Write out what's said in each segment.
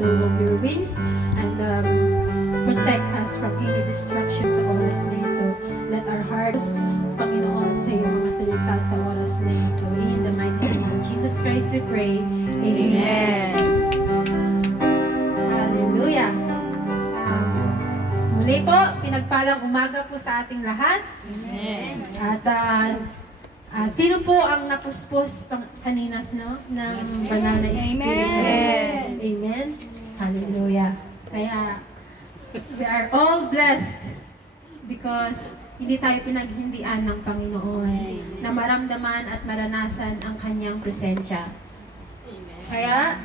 shadow of your wings and protect us from any distractions sa oras na ito. Let our hearts, Panginoon, sa iyong mga salita sa oras na ito. In the mighty name of Jesus Christ we pray. Amen. Hallelujah. Muli po, pinagpalang umaga po sa ating lahat. Amen. At sino po ang napuspos kanina ng banal na Espiritu? Amen. Amen. Hallelujah. Kaya, we are all blessed because hindi tayo pinaghindian ng Panginoon na maramdaman at maranasan ang Kanyang presensya. Kaya,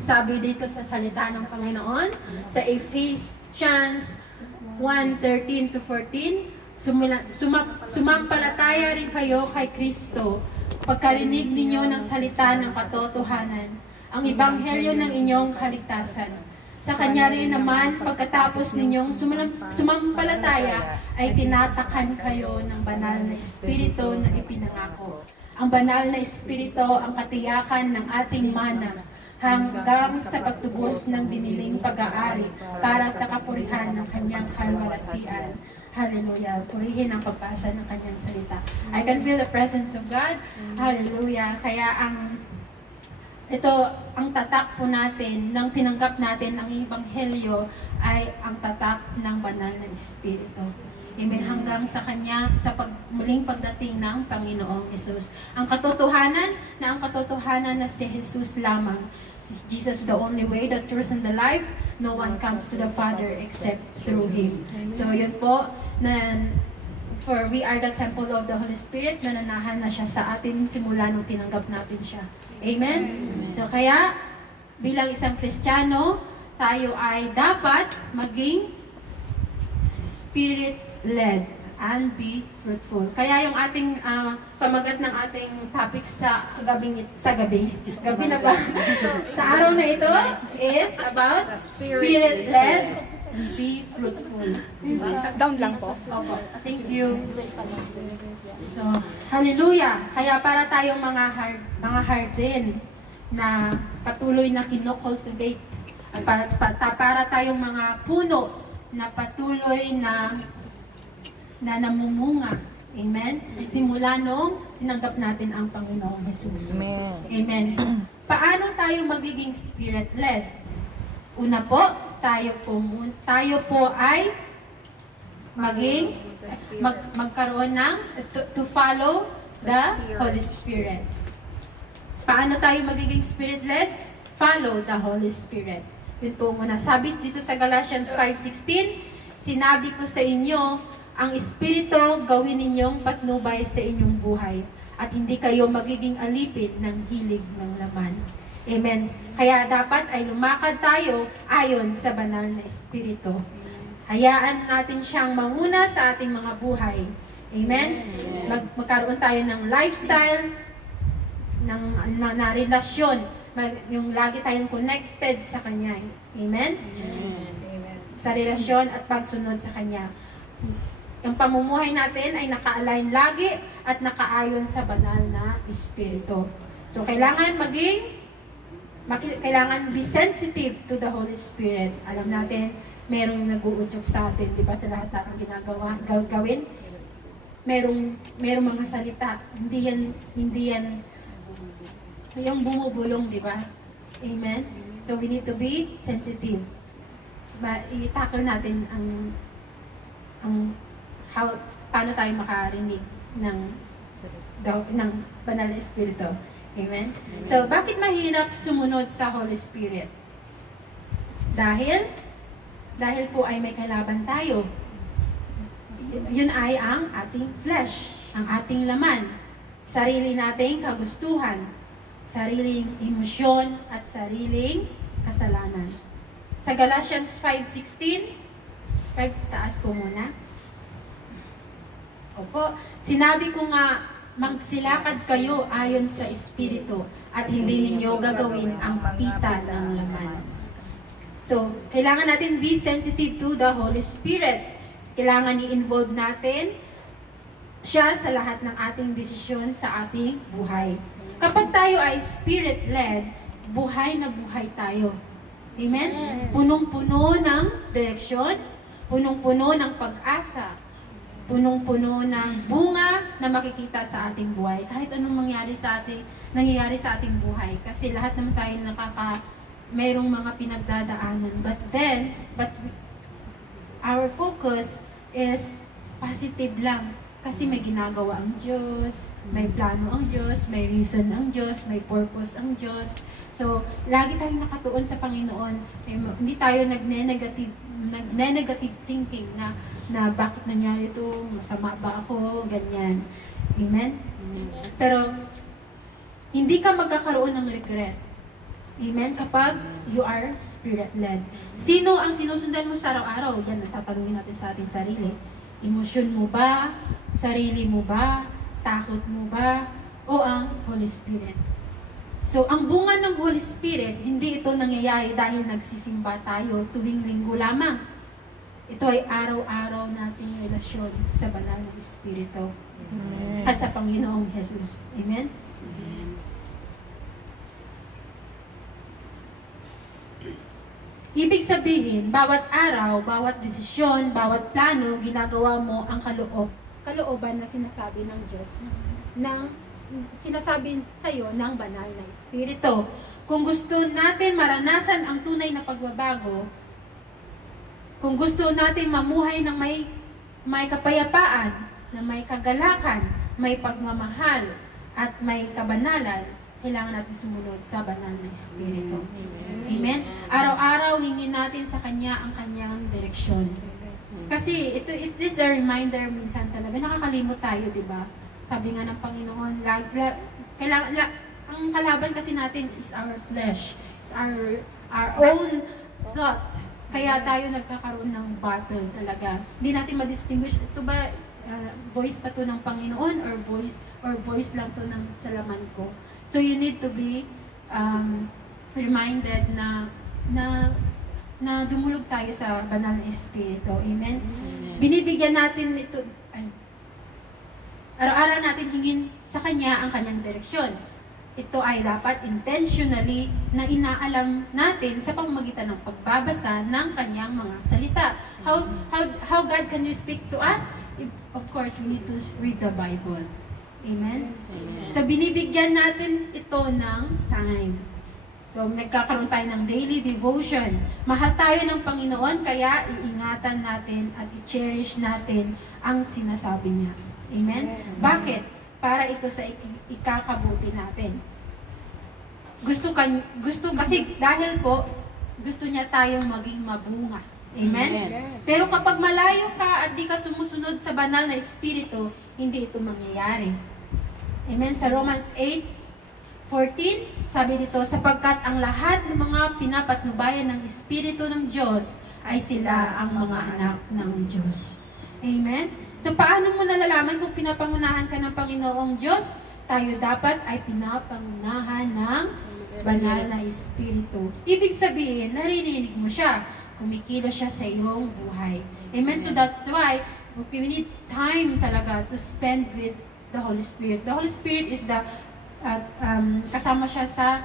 sabi dito sa salita ng Panginoon, sa Ephesians 1:13-14, sumampalataya rin kayo kay Kristo pagkarinig ninyo ng salita ng katotohanan, ang ebanghelyo ng inyong kaligtasan. Sa Kanya rin naman, pagkatapos ninyong sumampalataya, ay tinatakan kayo ng banal na Espiritu na ipinangako. Ang banal na Espiritu ang katiyakan ng ating mana hanggang sa pagtubos ng biniling pag-aari para sa kapurihan ng Kanyang kalwalhatian. Hallelujah. Purihin ang pagbasa ng Kanyang salita. I can feel the presence of God. Hallelujah. Kaya ang tatak po natin, nang tinanggap natin ang Ebanghelyo, ay ang tatak ng banal na Espiritu. Amen. Hanggang sa Kanya, sa muling pagdating ng Panginoong Jesus. Ang katotohanan na si Jesus lamang. Jesus the only way, the truth, and the life. No one comes to the Father except through Him. So yun po, for we are the temple of the Holy Spirit, nananahan na siya sa atin simula nung tinanggap natin siya. Amen? So kaya, bilang isang Kristiyano, tayo ay dapat maging Spirit-led and be fruitful. Kaya yung ating pamagat ng ating topic sa gabi na ba? Sa araw na ito is about Spirit-led and be fruitful. Down lang po. Opo. Thank you. So, hallelujah. Kaya para tayong mga harden na patuloy na kino-cultivate, at para tayong mga puno na patuloy na namumunga. Amen? Simula nung tinanggap natin ang Panginoong Jesus. Amen. Amen. Paano tayo magiging Spirit-led? Una po, tayo po ay magkaroon ng to follow the Holy Spirit. Paano tayo magiging Spirit-led? Follow the Holy Spirit. Yun po muna. Sabi dito sa Galatians 5:16, sinabi ko sa inyo, ang Espiritu gawin ninyong patnubay sa inyong buhay at hindi kayo magiging alipin ng hilig ng laman. Amen. Kaya dapat ay lumakad tayo ayon sa banal na Espiritu. Hayaan natin siyang manguna sa ating mga buhay. Amen. Magkaroon tayo ng lifestyle, na relasyon, yung lagi tayong connected sa Kanya. Amen. Sa relasyon at pagsunod sa Kanya. Yung pamumuhay natin ay naka-align lagi at nakaayon sa banal na Espiritu. So, kailangan be sensitive to the Holy Spirit. Alam natin, merong nag-uudyok sa atin, di ba, sa lahat natin gawin? Merong mga salita. Hindi yan yung bumubulong, di ba? Amen? So, we need to be sensitive. I-tackle natin paano tayo makarinig ng banal na Espiritu. Amen? So, bakit mahirap sumunod sa Holy Spirit? Dahil po ay may kalaban tayo. Yun ay ang ating flesh, ang ating laman, sarili nating kagustuhan, sariling emosyon, at sariling kasalanan. Sa Galatians 5:16, 5 taas ko muna. Opo, sinabi ko nga, magsilakad kayo ayon sa Espiritu at hindi ninyo gagawin ang pita ng laman. So, kailangan natin be sensitive to the Holy Spirit. Kailangan i-involve natin siya sa lahat ng ating desisyon sa ating buhay. Kapag tayo ay Spirit-led, buhay na buhay tayo. Amen? Punong-puno ng direksyon, punong-puno ng pag-asa, punong-puno ng bunga na makikita sa ating buhay. Kahit anong nangyayari sa ating buhay. Kasi lahat naman tayo mayroong mga pinagdadaanan. But our focus is positive lang. Kasi may ginagawa ang Diyos, may plano ang Diyos, may reason ang Diyos, may purpose ang Diyos. So, lagi tayong nakatuon sa Panginoon. Hindi tayo nagne-negative thinking na bakit nangyari ito, masama ba ako, ganyan. Amen? Pero, hindi ka magkakaroon ng regret. Amen? Kapag you are Spirit-led. Sino ang sinusundan mo sa araw-araw? Yan, natatanungin natin sa ating sarili. Emosyon mo ba? Sarili mo ba? Takot mo ba? O ang Holy Spirit? So, ang bunga ng Holy Spirit, hindi ito nangyayari dahil nagsisimba tayo tuwing linggo lamang. Ito ay araw-araw nating relasyon sa banal na Espiritu at sa Panginoong Jesus. Amen? Amen. Ibig sabihin, bawat araw, bawat desisyon, bawat plano, ginagawa mo ang kalooban na sinasabi ng Diyos, sinasabi sa iyo ng banal na Espiritu. Kung gusto natin maranasan ang tunay na pagbabago, kung gusto natin mamuhay ng may kapayapaan, na may kagalakan, may pagmamahal, at may kabanalan, kailangan natin sumunod sa banal na Espiritu. Amen? Araw-araw, hingin natin sa Kanya ang Kanyang direksyon. Kasi it is a reminder minsan talaga, nakakalimot tayo, di ba? Sabi nga ng Panginoon, ang kalaban kasi natin is our flesh, is our own thought. Kaya tayo nagkakaroon ng battle talaga. Hindi natin ma-distinguish, ito ba voice pa to ng Panginoon or voice lang to ng salaman ko. So you need to be reminded na dumulog tayo sa banal na Espiritu. Amen? Binibigyan natin ito, araw-araw natin hingin sa Kanya ang Kanyang direksyon. Ito ay dapat intentionally na inaalam natin sa pamamagitan ng pagbabasa ng Kanyang mga salita. How God can you speak to us? Of course, we need to read the Bible. Amen? So, binibigyan natin ito ng time. So, nagkakaroon tayo ng daily devotion. Mahal tayo ng Panginoon, kaya iingatan natin at i-cherish natin ang sinasabi niya. Amen? Bakit? Para ito sa ikakabuti natin. Gusto kasi, dahil po, gusto niya tayong maging mabunga. Amen? Pero kapag malayo ka at di ka sumusunod sa banal na Espiritu, hindi ito mangyayari. Amen? Sa Romans 8:14, sabi dito, sapagkat ang lahat ng mga pinapatnubayan ng Espiritu ng Diyos ay sila ang mga anak ng Diyos. Amen? So, paano mo nalalaman kung pinapangunahan ka ng Panginoong Diyos? Tayo dapat ay pinapangunahan ng banal na Espiritu. Ibig sabihin, naririnig mo siya. Kumikilos siya sa iyong buhay. Amen? So, that's why we need time talaga to spend with the Holy Spirit. The Holy Spirit is the kasama siya sa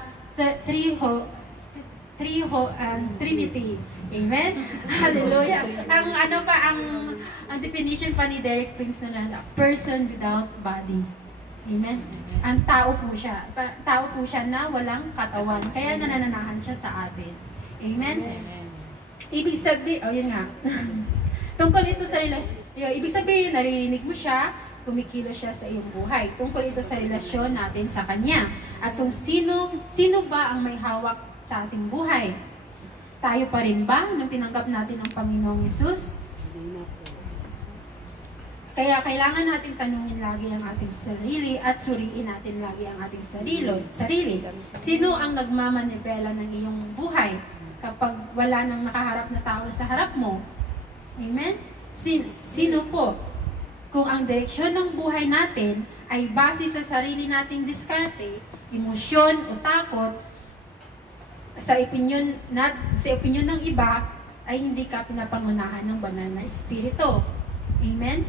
Trinity. Amen? Hallelujah. Ang definition pa ni Derek Pinson na person without body. Amen? Ang tao po siya. Tao po siya na walang katawan. Kaya nananahan siya sa atin. Amen? Ibig sabihin, yun nga. Tungkol ito sa relasyon, ibig sabihin, naririnig mo siya, kumikilos siya sa iyong buhay. Tungkol ito sa relasyon natin sa Kanya. At kung sino ba ang may hawak sa ating buhay? Tayo pa rin ba nung tinanggap natin ang Panginoong Hesus? Kaya kailangan natin tanungin lagi ang ating sarili at suriin natin lagi ang ating sarili. Sino ang nagmamanibela ng iyong buhay kapag wala nang nakaharap na tao sa harap mo? Amen? Sino po? Kung ang direksyon ng buhay natin ay base sa sarili nating diskarte, emosyon o takot, sa opinyon ng iba, ay hindi ka pinapangunahan ng banal na Espiritu. Amen?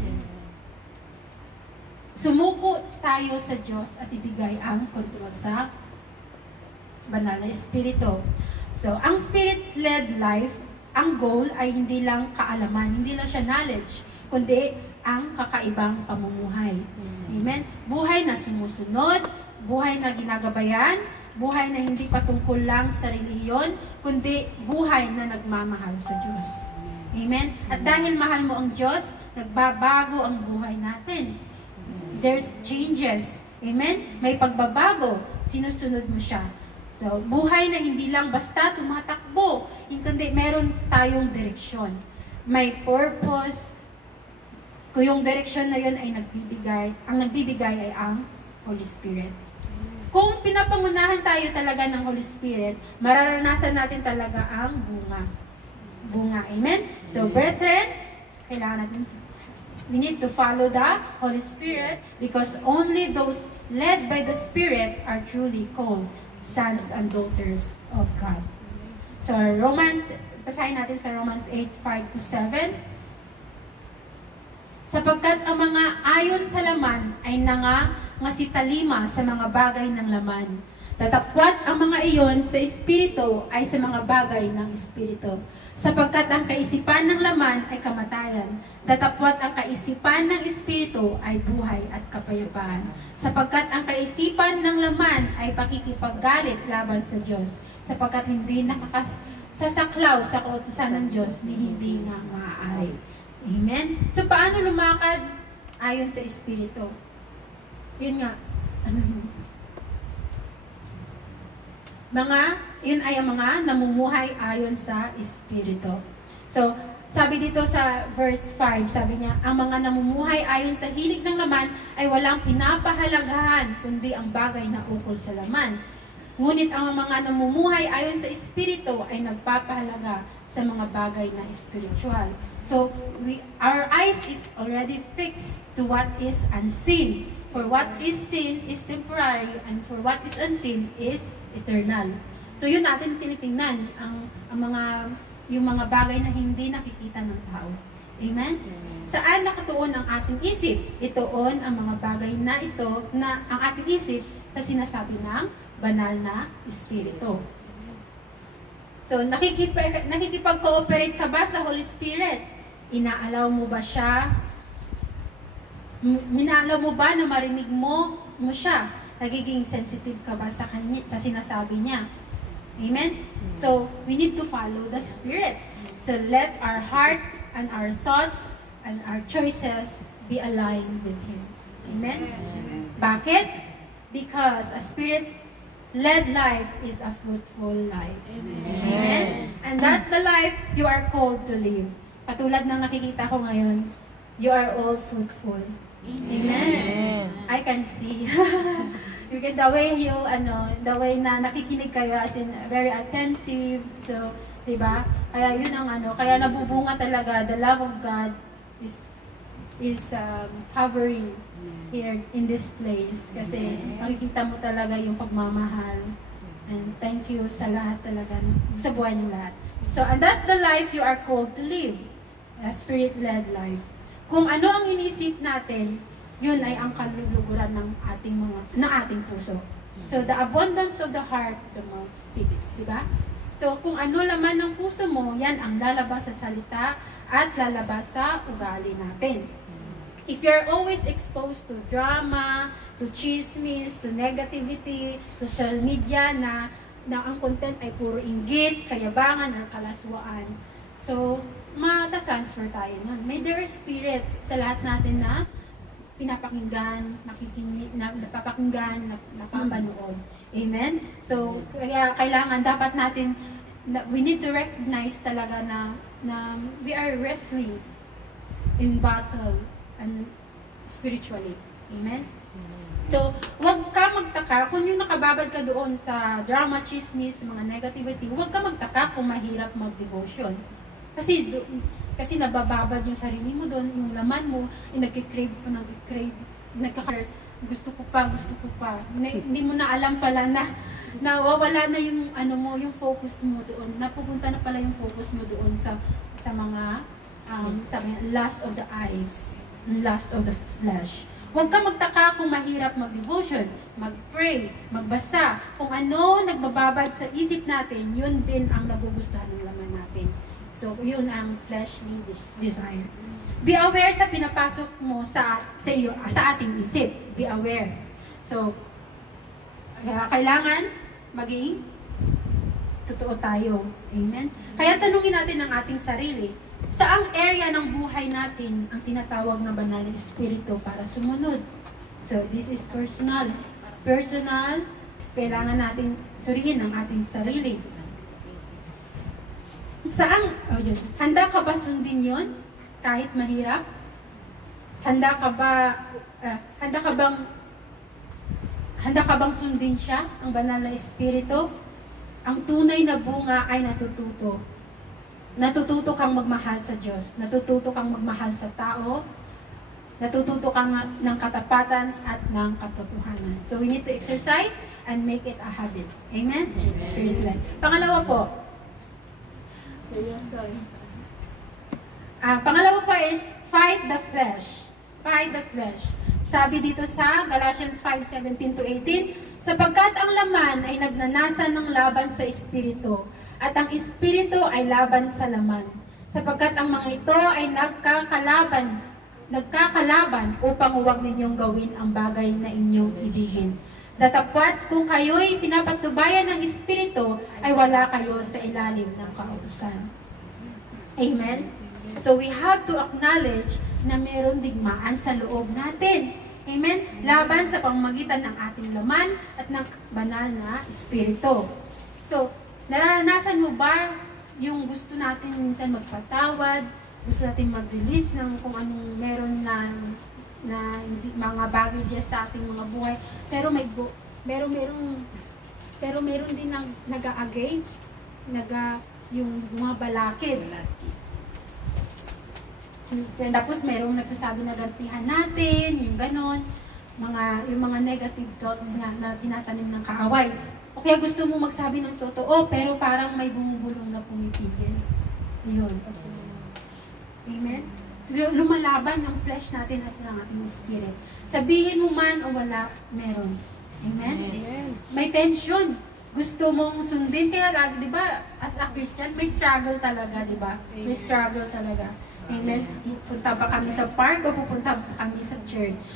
Sumuko tayo sa Diyos at ibigay ang kontrol sa banal na Espiritu. So, ang spirit-led life, ang goal ay hindi lang kaalaman, hindi lang siya knowledge, kundi ang kakaibang pamumuhay. Amen? Buhay na sumusunod, buhay na ginagabayan, buhay na hindi patungkol lang sa relihiyon, kundi buhay na nagmamahal sa Diyos. Amen? At dahil mahal mo ang Diyos, nagbabago ang buhay natin. There's changes. Amen? May pagbabago. Sinusunod mo siya. So, buhay na hindi lang basta tumatakbo, kundi meron tayong direksyon. May purpose. Kung yung direksyon na yun ay ang nagbibigay ay ang Holy Spirit. Kung pinapangunahan tayo talaga ng Holy Spirit, mararanasan natin talaga ang bunga. Bunga. Amen? So, brethren, kailangan natin, we need to follow the Holy Spirit because only those led by the Spirit are truly called sons and daughters of God. So, basahin natin sa Romans 8:5-7. Sapagkat ang mga ayon sa laman ay nangasitalima sa mga bagay ng laman. Tatapwat ang mga iyon sa Espiritu ay sa mga bagay ng Espiritu. Sapagkat ang kaisipan ng laman ay kamatayan. Tatapwat ang kaisipan ng Espiritu ay buhay at kapayapaan. Sapagkat ang kaisipan ng laman ay pakikipaggalit laban sa Diyos. Sapagkat hindi nakakasasaklaw sa kautusan ng Diyos ni hindi nga maaari. Amen? So, paano lumakad ayon sa Espiritu? Yun nga. Yun ay ang mga namumuhay ayon sa Espiritu. So, sabi dito sa verse 5, sabi niya, ang mga namumuhay ayon sa hilig ng laman ay walang pinapahalagahan, kundi ang bagay na ukol sa laman. Ngunit ang mga namumuhay ayon sa Espiritu ay nagpapahalaga sa mga bagay na spiritual. So, our eyes is already fixed to what is unseen. For what is seen is temporary, and for what is unseen is eternal. So, yun natin tinitingnan, yung mga bagay na hindi nakikita ng tao. Amen? Saan nakatuon ang ating isip? Itoon ang mga bagay na ito, na ang ating isip sa sinasabi ng banal na Espiritu. So, nakikipag-cooperate ka ba sa Holy Spirit? Inaalaw mo ba siya? Minaalaw mo ba na marinig mo siya? Nagiging sensitive ka ba sa kanya, sa sinasabi niya? Amen? So, we need to follow the Spirit. So, let our heart and our thoughts and our choices be aligned with Him. Amen? Bakit? Because a Spirit-led life is a fruitful life. Amen? And that's the life you are called to live. Katulad ng nakikita ko ngayon, you are all fruitful. Amen? I can see. Because the way na nakikinig kayo, as in, very attentive. So, diba? Kaya yun ang kaya nabubunga talaga, the love of God is hovering here in this place. Kasi makikita mo talaga yung pagmamahal. And thank you sa lahat talaga, sa buhay ng lahat. So, and that's the life you are called to live. A Spirit-led life. Kung ano ang inisip natin, yun ay ang kaluluguran ng ating puso. So, the abundance of the heart, the mouth speaks. Diba? So, kung ano laman ng puso mo, yan ang lalabas sa salita at lalabas sa ugali natin. If you're always exposed to drama, to chismis, to negativity, social media na ang content ay puro inggit, kayabangan, or kalaswaan. So, mata-transfer tayo nun. May their spirit sa lahat natin na pinapakinggan, napapakinggan, napapanood. Amen? So, kaya kailangan, dapat natin, we need to recognize talaga na we are wrestling in battle and spiritually. Amen? So, huwag ka magtaka, kung yung nakababad ka doon sa drama, chismis, mga negativity, huwag ka magtaka kung mahirap mag-devotion. Kasi nabababad yung sarili mo doon, yung laman mo, nagkikrave, gusto ko pa. Hindi mo na alam pala na nawawala na yung yung focus mo doon. Napupunta na pala yung focus mo doon sa mga lust of the eyes, lust of the flesh. Huwag ka magtaka kung mahirap mag-devotion, mag-pray, magbasa. Kung ano nagbababad sa isip natin, yun din ang nagugustuhan ng laman natin. So, yun ang fleshly desire. Be aware sa pinapasok mo sa ating isip. Be aware. So, kailangan maging totoo tayo. Amen? Kaya tanungin natin ang ating sarili, saang area ng buhay natin ang tinatawag na banal na espiritu para sumunod? So, this is personal. Personal, kailangan natin suriin ang ating sarili. Handa ka ba sundin yon kahit mahirap? Handa ka bang sundin siya, ang banal na espiritu? Ang tunay na bunga ay natututo. Natututo kang magmahal sa Diyos. Natututo kang magmahal sa tao. Natututo kang ng katapatan at ng katotohanan. So we need to exercise and make it a habit. Amen? Spirit-led. Pangalawa po. Pangalawa po is fight the flesh. Fight the flesh. Sabi dito sa Galatians 5:17-18, sapagkat ang laman ay nagnanasa ng laban sa espiritu, at ang espiritu ay laban sa laman. Sapagkat ang mga ito ay nagkakalaban upang huwag ninyong gawin ang bagay na inyong ibigin. Datapwat kung kayo'y pinapatubayan ng espiritu, ay wala kayo sa ilalim ng kautusan. Amen? So we have to acknowledge na meron digmaan sa loob natin. Amen? Laban sa pamamagitan ng ating laman at ng banal na espiritu. So, naranasan mo ba yung gusto natin minsan magpatawad, gusto natin mag-release ng kung anong meron na mga baggages sa ating mga buhay, pero meron din nag-a-against, yung mga balakid. Tapos merong nagsasabi na gantihan natin, yung ganon, yung mga negative thoughts na tinatanim ng kaaway. O kaya gusto mo magsabi ng totoo, pero parang may bumubulong na pumipigil. Yun. Amen? So, lumalaban ng flesh natin at ng ating spirit. Sabihin mo man o wala, meron. Amen? Amen. May tension. Gusto mong sundin. Kaya, di ba, as a Christian, may struggle talaga, di ba? May struggle talaga. Amen? Punta ba kami sa park o pupunta ba kami sa church?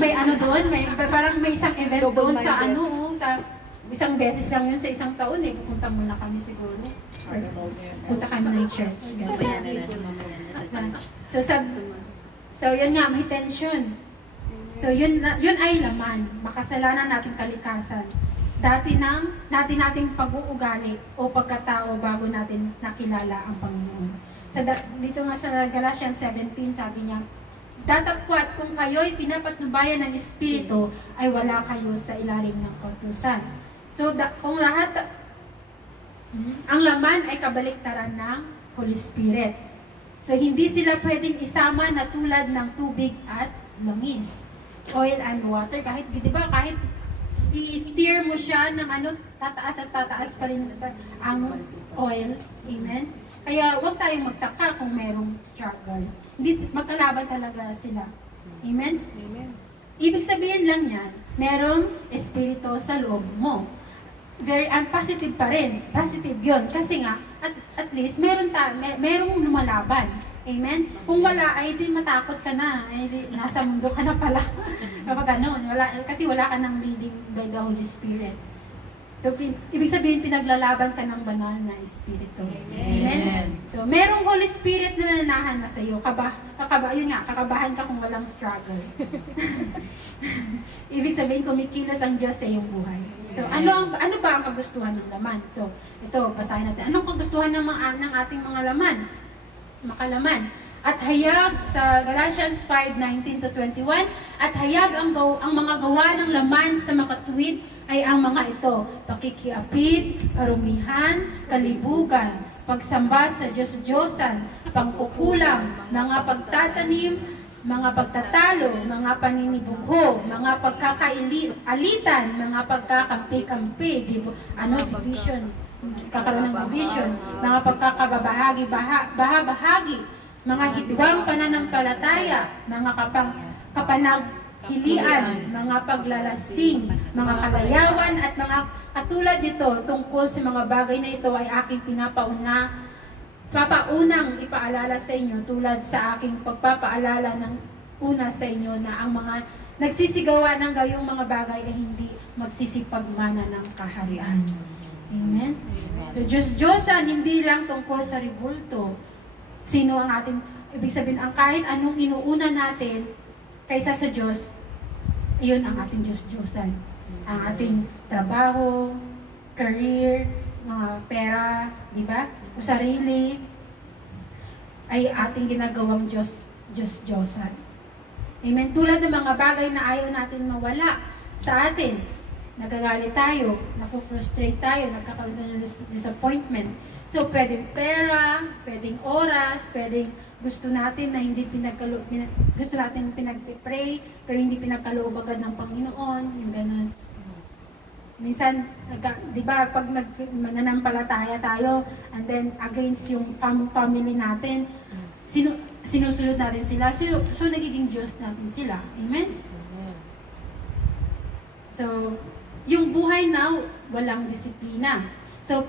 May ano doon, parang may isang event doon sa isang beses lang yun sa isang taon pupunta muna kami siguro. Or punta kami ng church. So yun nga, may tension. So yun ay laman, makasalanan nating kalikasan. Dati nating pag-uugali o pagkatao bago natin nakilala ang Panginoon. Dito nga sa Galatians 17, sabi niya, datapwat kung kayo'y pinapatnubayan ng Espiritu, ay wala kayo sa ilalim ng kautusan. So, kung lahat, ang laman ay kabaliktaran ng Holy Spirit. So, hindi sila pwedeng isama na tulad ng tubig at langis. Oil and water. Kahit, di ba, kahit i-steer mo siya ng tataas at tataas pa rin ang oil. Amen? Kaya huwag tayong magtaka kung merong struggle. Hindi, magkalaban talaga sila. Amen? Amen. Ibig sabihin lang yan, merong espiritu sa loob mo. Positive pa rin. Positive yun. Kasi nga, at least, merong lumalaban. Amen? Kung wala, ay di matakot ka na. Ay di, nasa mundo ka na pala. Kapag ganun. Kasi wala ka ng leading by the Holy Spirit. So, ibig sabihin, pinaglalaban ka ng banal na Espiritu. Amen? So, merong Holy Spirit na nananahan na sa iyo. Yun nga, kakabahan ka kung walang struggle. Ibig sabihin, kumikilos ang Diyos sa iyong buhay. So, ano ba ang kagustuhan ng laman? So, ito, basahin natin. Anong kagustuhan ng ating mga laman? Makalaman. At hayag sa Galatians 5:19-21, at hayag ang mga gawa ng laman sa makatuwid ay ang mga ito: pakikiapid, karumihan, kalibugan, pagsamba sa Diyos-Diyosan, pangkukulang, mga pagtatanim, mga pagtatalo, mga paninibugho, mga pagkakaalitan, mga pagkakampi-kampi, division, kakaroon ng division, mga pagkakababahagi, bahagi, mga hidwang pananampalataya, mga kapanaghilian, mga paglalasing, mga kalayawan, at mga katulad nito tungkol sa mga bagay na ito ay aking papaunang ipaalala sa inyo tulad sa aking pagpapaalala ng una sa inyo na ang mga nagsisigawa ng gayong mga bagay ay hindi magsisipagmana ng kaharian. Amen? So, Diyos-Diyosan, hindi lang tungkol sa ribulto. Sino ang ating, ibig sabihin, ang kahit anong inuuna natin kaysa sa Diyos, iyon ang ating Diyos-Diyosan. Ang ating trabaho, career, mga pera, di ba? O sarili, ay ating ginagawang Diyos-Diyosan. Amen? Tulad ng mga bagay na ayaw natin mawala sa atin. Nagagalit tayo, naku-frustrate tayo, nagkakaroon ng disappointment. So, pwedeng pera, pwedeng oras, pwedeng gusto natin na hindi gusto natin pinag-pray, pero hindi pinagkaloob agad ng Panginoon, yung ganun. Minsan, di ba, pag nananampalataya tayo, and then against yung family natin, sinusunod natin sila, so nagiging Diyos natin sila. Amen? So, yung buhay na walang disiplina. So,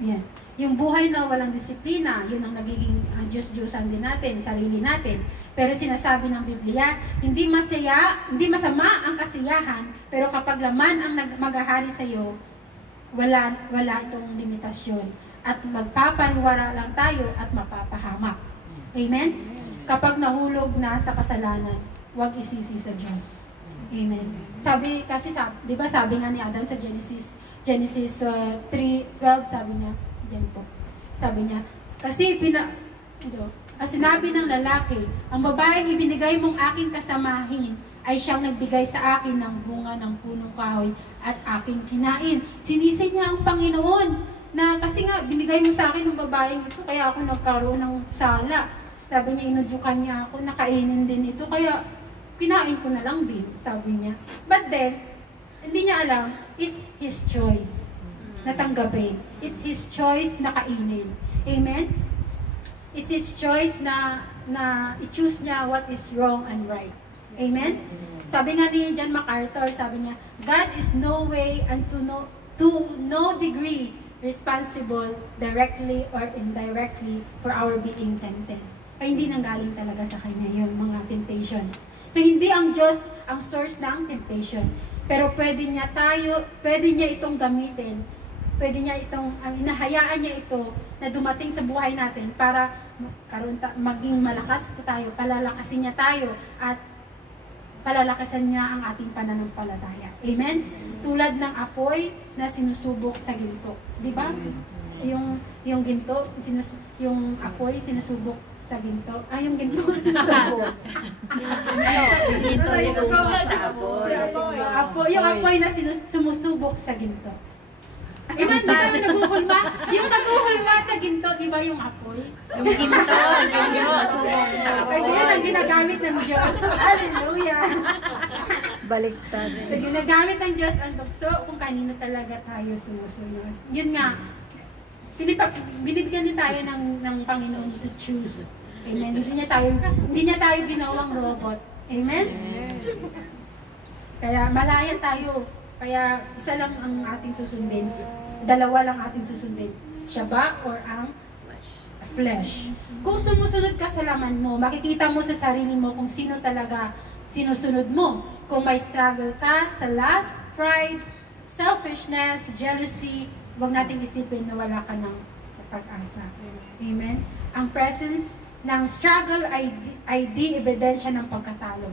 yan. Yung buhay na walang disiplina, yun ang nagiging Diyos-Diyosan din natin, sarili natin. Pero sinasabi ng Biblia, hindi masama ang kasiyahan, pero kapag laman ang maghahari sa iyo, wala itong limitasyon. At magpapariwara lang tayo at mapapahamak. Amen? Kapag nahulog na sa kasalanan, huwag isisi sa Diyos. Amen. Di ba sabi nga ni Adam sa Genesis 3:12, sabi niya, yan po. Sabi niya, kasi sinabi ng lalaki, ang babaeng ibinigay mong aking kasamahin ay siyang nagbigay sa akin ng bunga ng punong kahoy at aking kinain. Sinisi niya ang Panginoon na kasi nga binigay mo sa akin ng babaeng ito, kaya ako nagkaroon ng sala. Sabi niya, inudyukan niya ako, nakainin din ito, kaya pinain ko na lang din, sabi niya. But then, hindi niya alam, it's his choice na tanggapin. It's his choice na kainin. Amen? It's his choice na i-choose niya what is wrong and right. Amen? Sabi nga ni John MacArthur, sabi niya, God is no way and to no degree responsible directly or indirectly for our being tempted. Ay hindi nanggaling talaga sa kanya yung mga temptation. So, hindi ang Diyos ang source ng temptation. Pero pwede niya itong gamitin. Pwede niya hinahayaan niya ito na dumating sa buhay natin para maging malakas tayo, palalakasin niya tayo, at palalakasan niya ang ating pananampalataya. Amen? Tulad ng apoy na sinusubok sa ginto. Di ba? Yung ginto, yung apoy sinusubok sa ginto. Yung ginto sinusubok. Yung ginto sinusubok sa apoy. Yung apoy na sumusubok sa ginto. Iman, di ba yung naguhulma? Yung naguhulma sa ginto, di ba yung apoy? Yung ginto, yung sumusubok sa apoy. Kaya yun ang ginagamit ng Diyos. Hallelujah! Baliktad. So, ginagamit ng Diyos ang tukso kung kanino talaga tayo sumusunod. Yun nga, binibigyan din tayo ng Panginoon to choose. Amen. Hindi niya tayo ginawang robot. Amen? Kaya malaya tayo. Kaya isa lang ang ating susundin. Dalawa lang ating susundin. Siya ba or ang flesh? Kung sumusunod ka sa laman mo, makikita mo sa sarili mo kung sino talaga sinusunod mo. Kung may struggle ka sa lust, pride, selfishness, jealousy, huwag nating isipin na wala ka ng pag-asa. Amen? Ang presence ng struggle ay di ebidensya ng pagkatalo.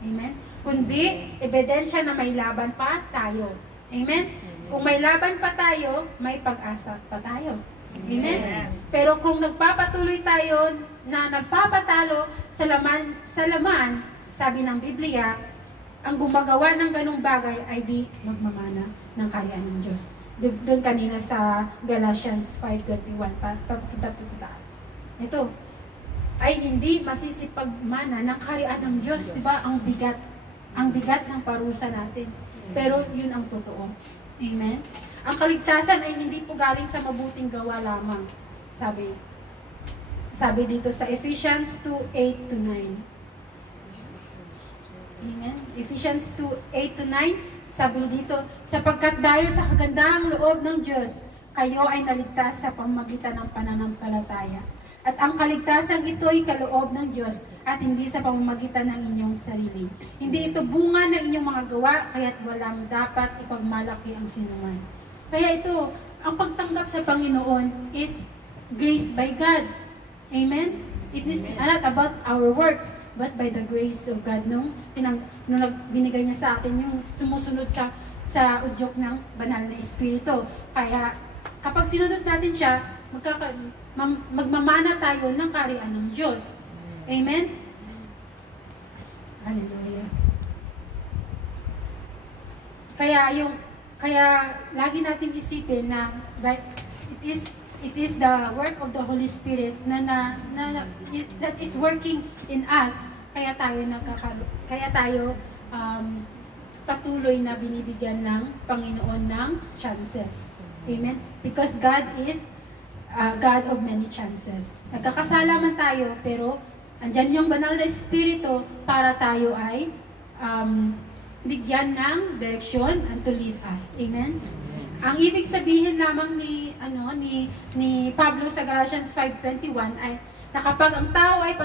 Amen? Kundi, ebidensya na may laban pa tayo. Amen? Kung may laban pa tayo, may pag-asa pa tayo. Amen? Pero kung nagpapatuloy tayo na nagpapatalo sa laman, sabi ng Biblia, ang gumagawa ng ganung bagay ay di magmamana ng kaharian ng Diyos. Doon kanina sa Galatians 5:21, papakita po sa taas. Ito, ay hindi masisipagmana ng kaharian ng Diyos. Diba? Ang bigat ng parusa natin. Pero yun ang totoo. Amen? Ang kaligtasan ay hindi po galing sa mabuting gawa lamang. Sabi dito sa Ephesians 2:8-9. Amen. Ephesians 2:8-9, sabi dito, sapagkat dahil sa kagandahang loob ng Diyos, kayo ay naligtas sa pamamagitan ng pananampalataya. At ang kaligtasan ito ay kaloob ng Diyos at hindi sa pamamagitan ng inyong sarili. Hindi ito bunga ng inyong mga gawa, kaya't walang dapat ipagmalaki ang sinuman. Kaya ito, ang pagtanggap sa Panginoon is grace by God. Amen? It is not about our works, but by the grace of God. Nung binigay niya sa atin yung sumusunod sa udyok ng banal na Espiritu. Kaya kapag sinunod natin siya, magmamana tayo ng kaharian ng Diyos. Amen? Hallelujah. Kaya lagi natin isipin na it is the work of the Holy Spirit that is working in us, kaya tayo patuloy na binibigyan ng Panginoon ng chances. Amen? Because God is God of many chances. Nagkakasala man tayo, pero andyan yung banal na Espiritu para tayo ay bigyan ng direksyon and to lead us. Amen? Ang ibig sabihin lamang ni Pablo sa Galatians 5:21 ay na kapag ang tao ay